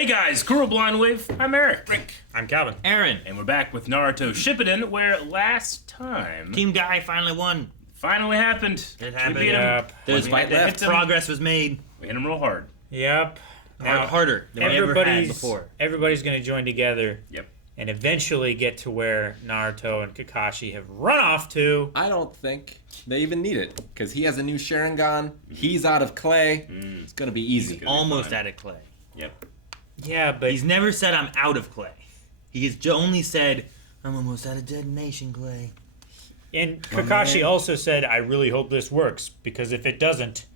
Hey guys, Kuro Blindwave. I'm Eric. Rick. I'm Calvin. Aaron. And we're back with Naruto Shippuden, where last time... Team Guy finally won. Finally happened. It happened. We beat him. Yep. There's fight left. progress was made. We hit him real hard. Yep. Now, Harder than we ever had before. Everybody's going to join together. Yep. And eventually get to where Naruto and Kakashi have run off to. I don't think they even need it, because he has a new Sharingan. He's out of clay. It's going to be easy. Almost out of clay. Yep. Yeah, but... He's never said I'm out of clay. He has only said, I'm almost out of detonation clay. And Kakashi also said, I really hope this works, because if it doesn't...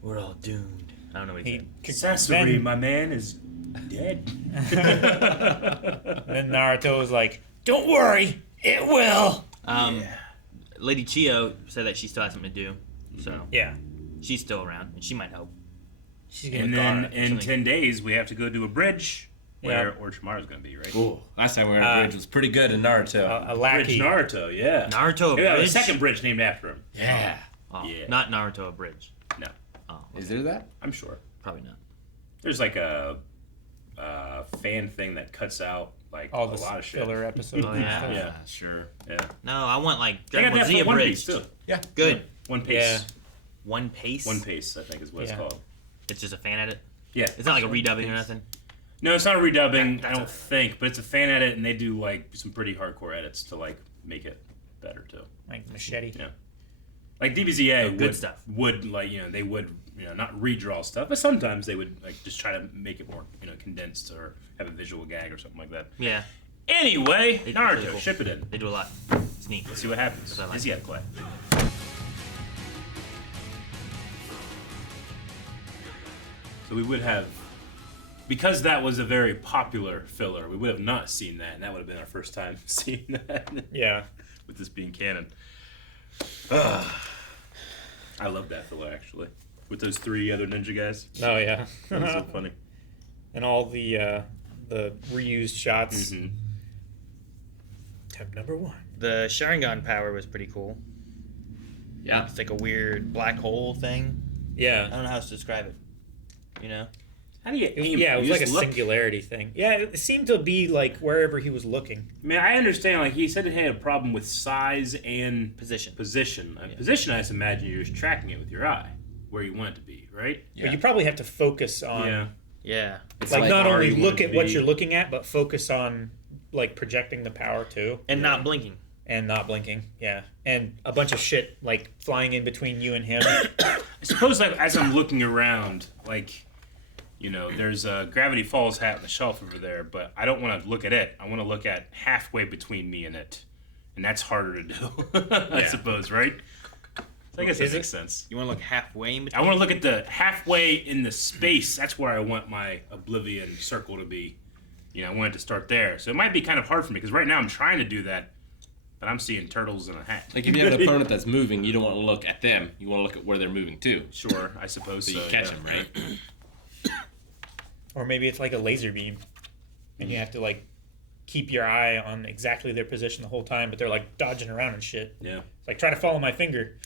We're all doomed. I don't know what he said. Sasori, my man, is dead. Then Naruto was like, don't worry, it will. Lady Chiyo said that she still has something to do. So Yeah. she's still around, and she might help. She's going And to then Gaara. in 10 days, we have to go do a bridge where Yep. Orochimaru's going to be, right? Ooh, last time we were on a bridge was pretty good in Naruto. A Bridge lackey. Naruto, yeah. Naruto a Yeah, bridge? the second bridge named after him. Yeah. Oh, Yeah. not Naruto a bridge. No, Oh, Is there that? I'm sure. probably not. There's like a fan thing that cuts out like All a the lot of shit. filler episodes. Oh, and yeah? stuff. Yeah. Sure. Yeah. No, I want like They got Dragon Ball that Z for One abridged. Piece too. Yeah. Good. One Piece. Yeah. One Pace. One Piece, I think is what Yeah. it's called. It's just a fan edit. Yeah. It's not like a redubbing or nothing. No, it's not a redubbing, That's I don't a- think, but it's a fan edit, and they do like some pretty hardcore edits to like make it better too. Like Machete. Yeah. Like DBZA Oh, good stuff. would like they would not redraw stuff, but sometimes they would like just try to make it more condensed or have a visual gag or something like that. Yeah. Anyway, They- Naruto really cool. Shippuden. They do a lot. It's neat. Let's see what happens. That's what I like. Is he out of clay? So we would have, because that was a very popular filler, we would have not seen that, and that would have been our first time seeing that. Yeah. With this being canon. I love that filler actually. With those three other ninja guys. Oh, yeah. That was so funny. And all the reused shots. Mm-hmm. Tab number 1. The Sharingan power was pretty cool. Yeah. It's like a weird black hole thing. I Yeah. don't know how else to describe it. You know? How do you aim? Yeah, it was You like a just look? singularity thing. Yeah, it seemed to be like wherever he was looking. I mean, I understand. Like he said, it had a problem with size and Position. Position. Yeah. Position. I just imagine you're just tracking it with your eye, where you want it to be, right? But you probably have to focus on, Yeah. Yeah. It's like not where only you want look it at to what be. you're looking at, but focus on like projecting the power too. And not blinking. And not blinking. Yeah. And a bunch of shit like flying in between you and him. I suppose like as I'm looking around, like, there's a Gravity Falls hat on the shelf over there, but I don't want to look at it. I want to look at halfway between me and it, and that's harder to do. I suppose, right? So I guess that Is it? makes sense. You want to look halfway in I between? want to look at the halfway in the space. That's where I want my Oblivion circle to be. I want it to start there. So it might be kind of hard for me because right now I'm trying to do that, but I'm seeing turtles in a hat. Like if you have an opponent that's moving, you don't want to look at them. You want to look at where they're moving to. Sure, I suppose So so. you catch yeah. them, right? Or maybe it's like a laser beam. And you have to like keep your eye on exactly their position the whole time, but they're like dodging around and shit. Yeah. It's like try to follow my finger.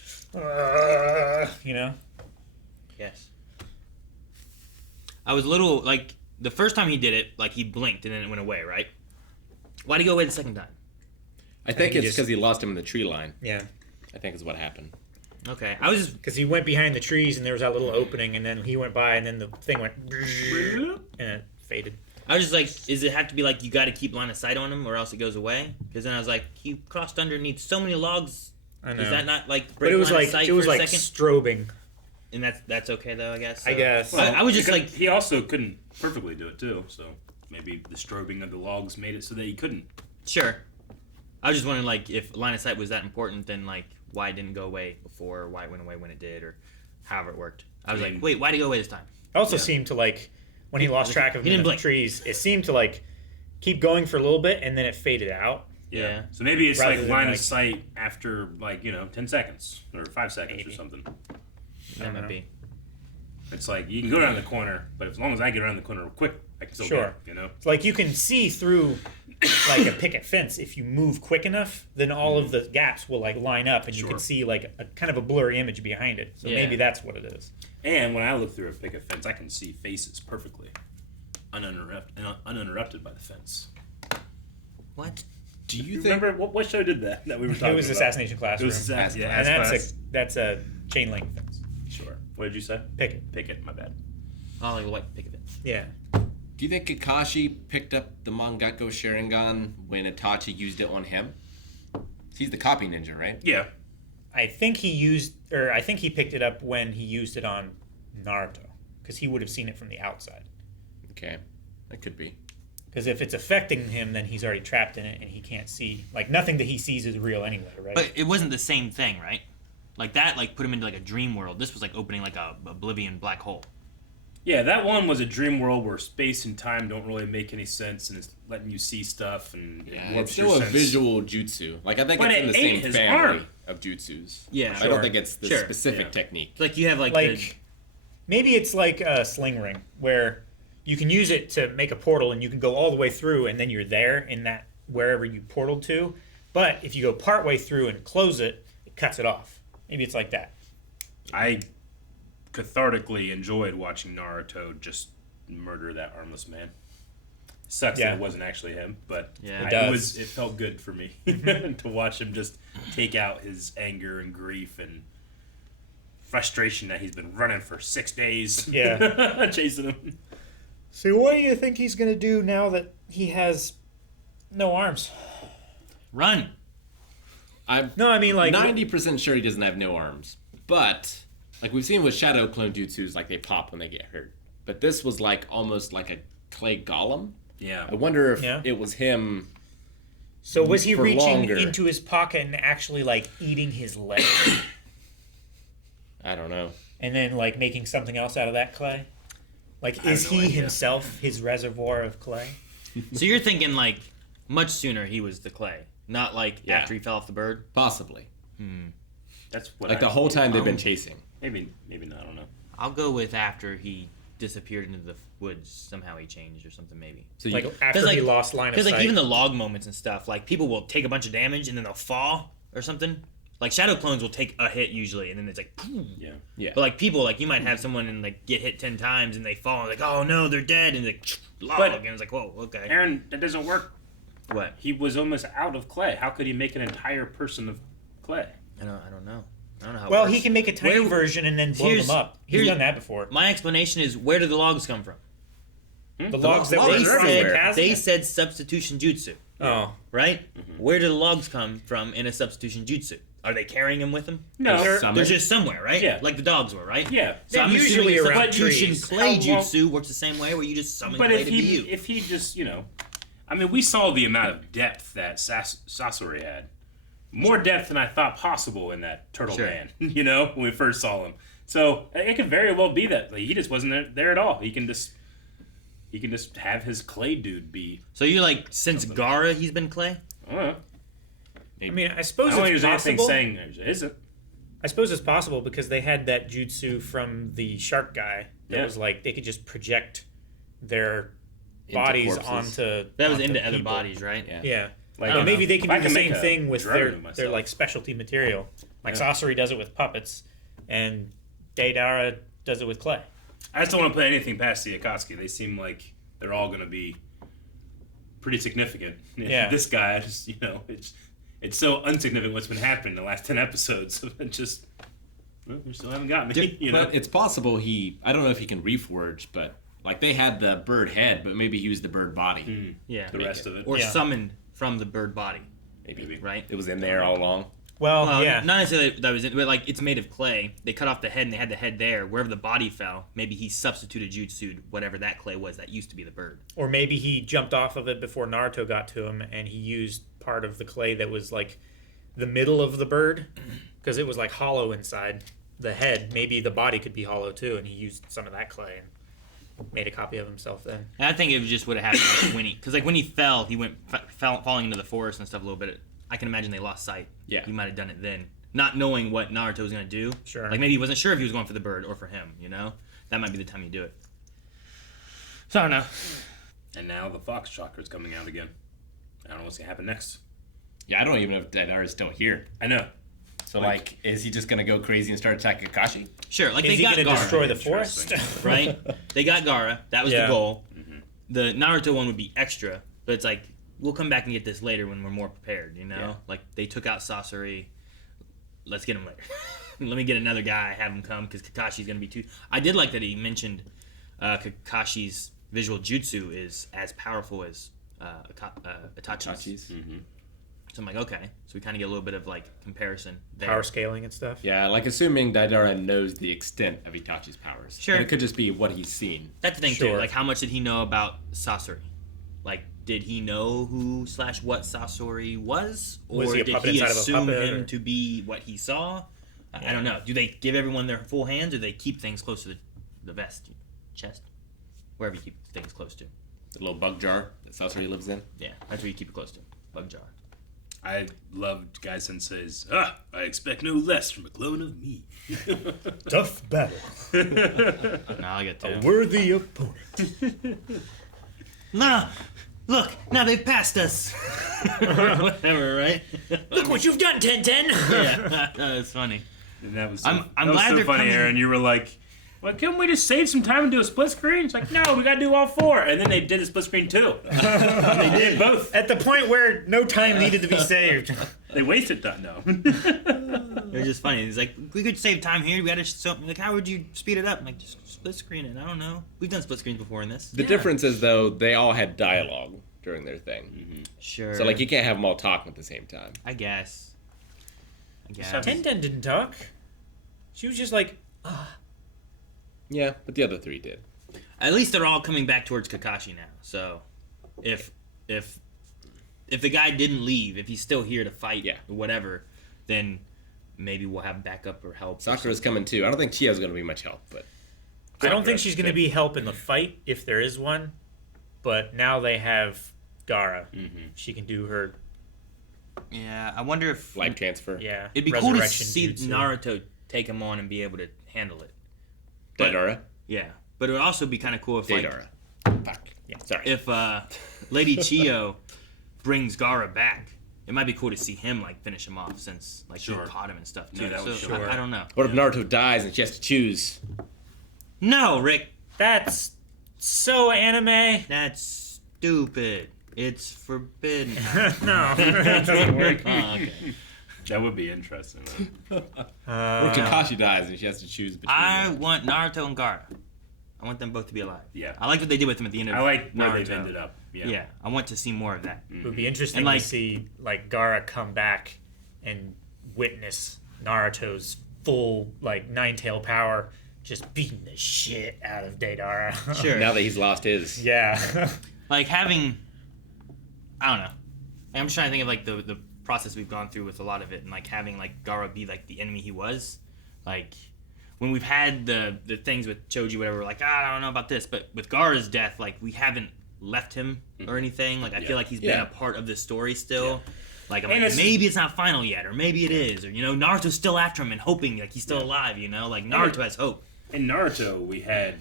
Yes. I was a little, like, the first time he did it, like, he blinked and then it went away, right? Why'd he go away the second time? I think he it's just- because he lost him in the tree line. Yeah. I think is what happened. Okay. I was just, Because he went behind the trees and there was that little opening, and then he went by, and then the thing went and it faded. I was just like, does it have to be like, you got to keep line of sight on him or else it goes away? Because then I was like, he crossed underneath so many logs. I know. Is that not like But break it was line like of sight it was for a like second? strobing. And that's okay though, I guess. I So- guess. I was just because like, he also couldn't perfectly do it too, so maybe the strobing of the logs made it so that he couldn't. sure. I was just wondering like if line of sight was that important, then like why it didn't go away before, or why it went away when it did, or however it worked. I was like, wait, why did it go away this time? It also seemed to like when he lost track of He him in didn't the blink. trees, it seemed to like keep going for a little bit and then it faded out. Yeah. So maybe it's Rather like than, line like- of sight after 10 seconds or 5 seconds Maybe. or something. That might know. be. It's like you can go around the corner, but as long as I get around the corner quick, I can still Sure. go. It's like you can see through like a picket fence if you move quick enough. Then all of the gaps will like line up, and you Sure. can see like a kind of a blurry image behind it. So Yeah. maybe that's what it is. And when I look through a picket fence, I can see faces perfectly. uninterrupted by the fence. What? Do you think? Remember what show did that we were talking about? It was Assassination It Classroom. was Assassination. Yeah, and that's a chain link fence. Sure. What did you say? Picket. My bad. Oh, like a white picket fence. Yeah. Do you think Kakashi picked up the Mangekyo Sharingan when Itachi used it on him? He's the copy ninja, right? Yeah. I think he picked it up when he used it on Naruto, because he would have seen it from the outside. Okay, that could be. Because if it's affecting him, then he's already trapped in it, and he can't see. Like, nothing that he sees is real anyway, right? But it wasn't the same thing, right? Like that, like put him into like a dream world. This was like opening like a oblivion black hole. Yeah, that one was a dream world where space and time don't really make any sense, and it's letting you see stuff and Yeah, warps it's still your a sense. visual jutsu. Like I think But it's in it the ate same his family arm. of jutsus. Yeah, I don't think it's the Sure. specific Yeah. technique. Like you have like maybe it's like a sling ring, where you can use it to make a portal, and you can go all the way through, and then you're there in that wherever you portaled to. But if you go partway through and close it, it cuts it off. Maybe it's like that. I cathartically enjoyed watching Naruto just murder that armless man. Sucks Yeah. that it wasn't actually him, but Yeah. it felt good for me to watch him just take out his anger and grief and frustration that he's been running for 6 days. Yeah. Chasing him. So what do you think he's going to do now that he has no arms? run. I'm No, I mean, like... 90% sure he doesn't have no arms. But, like we've seen with Shadow Clone jutsus, like they pop when they get hurt. But this was like almost like a clay golem. Yeah. I wonder if Yeah. it was him. So was he for reaching longer. into his pocket and actually, like, eating his leg? I don't know. And then, like, making something else out of that clay? Like, I is have no he idea. himself his reservoir of clay? So you're thinking like much sooner he was the clay, not like Yeah. after he fell off the bird. Possibly. That's what Like the whole time they've been Oh. chasing. Maybe not, I don't know. I'll go with after he disappeared into the woods. Somehow he changed or something maybe. So Like, you, after like- he lost line of Because sight? like even the log moments and stuff, like people will take a bunch of damage and then they'll fall or something. Like shadow clones will take a hit usually and then it's like, boom. Yeah. yeah. But like people, like you might have someone and like get hit 10 times and they fall and like, oh no, they're dead and like log But- and it's like, whoa, okay. Aaron, that doesn't work. What? He was almost out of clay. How could he make an entire person of clay? I don't know. I don't know how. Well, it works. he can make a tiny Where- version and then blow here's- them up. He's here's- done that before. My explanation is where do the logs come from? The logs that logs were They are from everywhere. the chasm? They said substitution jutsu, Oh. right? Where do the logs come from in a substitution jutsu? Are they carrying them with them? No. They're just somewhere, right? Yeah. Like the dogs were, right? Yeah. So They're I'm usually assuming around substitution trees. clay How long- jutsu works the same way, where you just summon But clay if to be you. he just, I mean, we saw the amount of depth that Sasori had. More depth than I thought possible in that turtle Sure. man, when we first saw him. So it could very well be that he just wasn't there at all. He can just have his clay dude be. So you're like, since Gaara, he's been clay? I don't know. I mean, I I suppose don't think it's there's anything possible. saying there isn't. I suppose it's possible because they had that jutsu from the shark guy that Yeah. was like they could just project their Into bodies corpses. onto That was onto into other people. bodies, right? Yeah. Yeah. Like, But maybe they if can I do the make same a thing with drone their of myself. like specialty material. Like Yeah. Sasori does it with puppets, and Deidara does it with clay. I just don't want to play anything past the Akatsuki. They seem like they're all going to be pretty significant. Yeah. This guy, it's so unsignificant what's been happening in the last 10 episodes. It just, you still haven't got me. But it's possible I don't know if he can reforge, but like they had the bird head, but maybe he used the bird body. Yeah. The rest of it. Or Yeah. summoned from the bird body, Maybe. right? It was in there all along. Well, Well, yeah. not necessarily that was it, but like it's made of clay. They cut off the head and they had the head there. Wherever the body fell, maybe he substituted jutsu'd whatever that clay was that used to be the bird. Or maybe he jumped off of it before Naruto got to him, and he used part of the clay that was like the middle of the bird, because it was like hollow inside the head. Maybe the body could be hollow too, and he used some of that clay and made a copy of himself then. And I think it just would have happened like, when he fell, he went falling into the forest and stuff a little bit. I can imagine they lost sight. Yeah. He might have done it then, not knowing what Naruto was gonna do. Sure. Like maybe he wasn't sure if he was going for the bird or for him. That might be the time you do it. So I don't know. And now the Fox Chakra's coming out again. I don't know what's going to happen next. Yeah, I don't even know if Deidara's still here. I know. So like, is he just gonna go crazy and start attacking Kakashi? Sure, like Is they he got going to Gaara, destroy the forest? Interesting. right? They got Gaara. That was Yeah. the goal. the Naruto one would be extra, but it's like we'll come back and get this later when we're more prepared. Yeah. Like they took out Sasori. Let's get him later. Let me get another guy, have him come, because Kakashi's going to be too... I did like that he mentioned Kakashi's visual jutsu is as powerful as Itachi's. Mm-hmm. So I'm like, okay. So we kind of get a little bit of, like, comparison there. Power scaling and stuff. Yeah, like assuming Deidara knows the extent of Itachi's powers. Sure. But it could just be what he's seen. That's the thing, Sure. too. Like, how much did he know about Sasori? Like, did he know who / what Sasori was? Or Was he a did puppet he inside of a assume puppet, him or- to be what he saw? I don't know. Do they give everyone their full hands, or do they keep things close to the vest, chest? Wherever you keep things close to. The little bug jar that Sasori lives in. Yeah, that's where you keep it close to. Bug jar. I loved Guy Sensei's, I expect no less from a clone of me. Tough battle. No, I get A to. worthy opponent. Nah, look, now they've passed us. Whatever, right? Look what you've done, 10-10. Yeah, that's funny. And that was I'm that was glad so they're funny, coming- Aaron. You were like, well, couldn't we just save some time and do a split screen? It's like, no, we got to do all 4. And then they did a split screen too. They did both. At the point where no time needed to be saved. They wasted that, no. It was just funny. It's like, we could save time here. We got to show, like, how would you speed it up? I'm like, just split screen it. I don't know. We've done split screens before in this. The difference is, though, they all had dialogue during their thing. Mm-hmm. Sure. So, like, you can't have them all talking at the same time. I guess. have- 10-10 didn't talk. She was just like, Yeah, but the other 3 did. At least they're all coming back towards Kakashi now. So, if the guy didn't leave, if he's still here to fight, Yeah. or whatever, then maybe we'll have backup or help. Sakura's coming, too. I don't think Chiyo's going to be much help, but... I don't think Sakura's she's going to good. be help in the fight if there is one. But now they have Gaara. Mm-hmm. She can do her, Yeah, I wonder if Life transfer. yeah. it'd be cool to resurrection see jutsu. Naruto take him on and be able to handle it. But- Deidara. Yeah, but it would also be kind of cool if like Deidara. Fuck. Yeah. Sorry. if Lady Chiyo brings Gaara back. It might be cool to see him like finish him off since like Sure. he caught him and stuff too. Yeah, that so would- sure. I don't know. What if Naruto dies and she has to choose? No, Rick, That's so anime. that's stupid. It's forbidden. No, that doesn't work. Oh, okay. That would be interesting. Or Kakashi dies and she has to choose between I them. want Naruto and Gaara. I want them both to be alive. Yeah. I like what they did with them at the end of I like where Naruto. they've ended up. Yeah. Yeah, I want to see more of that. It would be interesting And, like- to see like Gaara come back and witness Naruto's full like nine-tail power just beating the shit out of Deidara. Sure. Now that he's lost his. Yeah. Like having, I don't know. I'm just trying to think of like the process we've gone through with a lot of it, and like having like Gaara be like the enemy he was, like when we've had the things with Choji, whatever. We're like, I don't know about this, but with Gaara's death, like we haven't left him or anything. Like I feel like he's been Yeah. a part of the story still. Like I'm And like, it's- maybe it's not final yet, or maybe it is, or Naruto's still after him and hoping like he's still alive. Like Naruto has hope. In Naruto, we had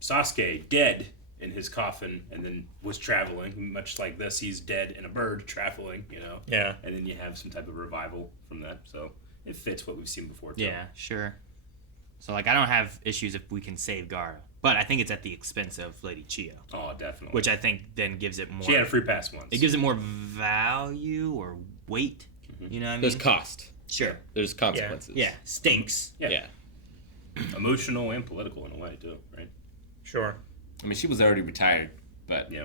Sasuke dead in his coffin and then was traveling. Much like this, he's dead in a bird traveling, Yeah. And then you have some type of revival from that. So it fits what we've seen before, too. Yeah, sure. So like I don't have issues if we can save Gaara, but I think it's at the expense of Lady Chiyo, Oh, definitely. which I think then gives it more. She had a free pass once. It gives it more value or weight. You know what I mean? There's cost. Sure. There's consequences. Yeah, stakes. Yeah. Yeah. Emotional and political in a way, too, right? Sure. I mean, she was already retired, but Yeah.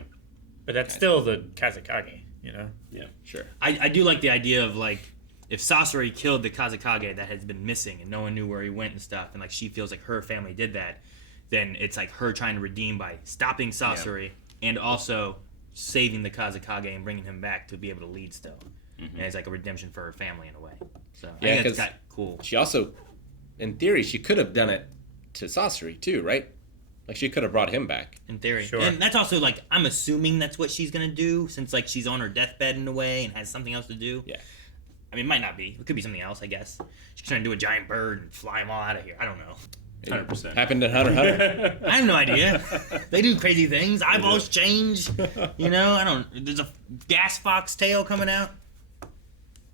But that's still the Kazekage, Yeah. sure. I do like the idea of like if Sasori killed the Kazekage that has been missing and no one knew where he went and stuff, and like she feels like her family did that, then it's like her trying to redeem by stopping Sasori and also saving the Kazekage and bringing him back to be able to lead still. And it's like a redemption for her family in a way. So I Yeah, think that's 'cause- got cool. She also, in theory, she could have done it to Sasori too, right? Like she could have brought him back. In theory. Sure. And that's also like I'm assuming that's what she's gonna do since like she's on her deathbed in a way and has something else to do. Yeah. I mean it might not be. It could be something else, I guess. She's trying to do a giant bird and fly them all out of here. I don't know. 100%. Happened in Hunter x Hunter. I have no idea. They do crazy things. Eyeballs change. I don't there's a gas fox tail coming out.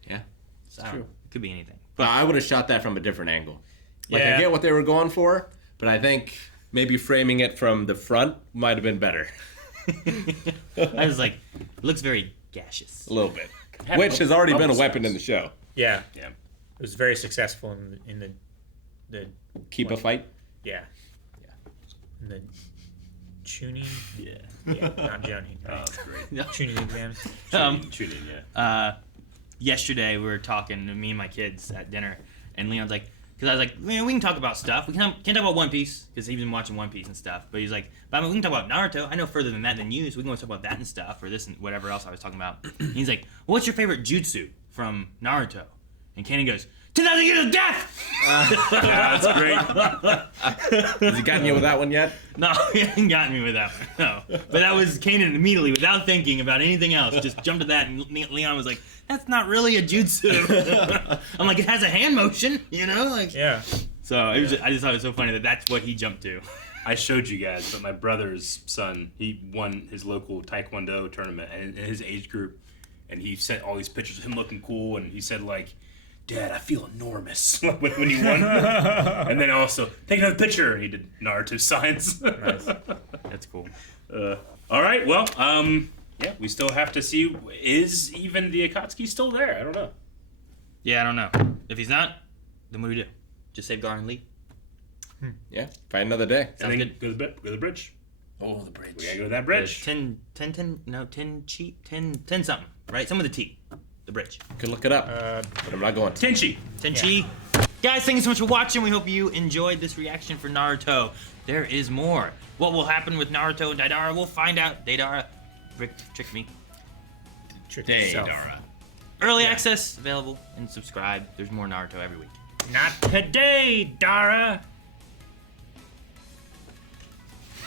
Yeah. So I don't true. know. It could be anything. But I would have shot that from a different angle. Like Yeah. I get what they were going for, but I think maybe framing it from the front might have been better. I was like, it looks very gaseous. A little bit. Which has already been a weapon in the show. Yeah. Yeah. It was very successful in the Keep a fight. yeah. In the tuning. Yeah. Yeah, not Joning. Oh, that's great. Tuning exams. Tune in, yeah. Yesterday we were talking, me and my kids at dinner, and Leon's like, because I was like, man, we can talk about stuff. We can't talk about One Piece because he's been watching One Piece and stuff. But he's like, but I mean, we can talk about Naruto. I know further than that than you, so we can always talk about that and stuff, or this and whatever else I was talking about. And he's like, well, what's your favorite jutsu from Naruto? And Kenny goes, 10,000 years of death. Yeah, that's great. Has he gotten you with that one yet? No, he hasn't gotten me with that one. No, but that was Kanan immediately, without thinking about anything else, just jumped to that, and Leon was like, "That's not really a jutsu." I'm like, "It has a hand motion, you know?" Like, Yeah. so it was I just thought it was so funny that that's what he jumped to. I showed you guys, but my brother's son, he won his local Taekwondo tournament and in his age group, and he sent all these pictures of him looking cool, and he said like, Dad, I feel enormous when he won. And then also, take another picture. And he did Naruto signs. Nice. That's cool. All right, well, yeah, we still have to see, is even the Akatsuki still there? I don't know. Yeah, I don't know. If he's not, then what do we do? Just save Gaara and leave? Yeah, find another day. Sounds and then good. go to the bridge. Oh, the bridge. We gotta go to that bridge. 10 something, right? Some with a T. The bridge. Could look it up, but I'm not going to. Tenchi. Tenchi. Guys, thank you so much for watching. We hope you enjoyed this reaction for Naruto. There is more. What will happen with Naruto and Deidara? We'll find out. Deidara, Rick tricked me. Trick yourself. Deidara. Early access available and subscribe. There's more Naruto every week. Not today, Dara.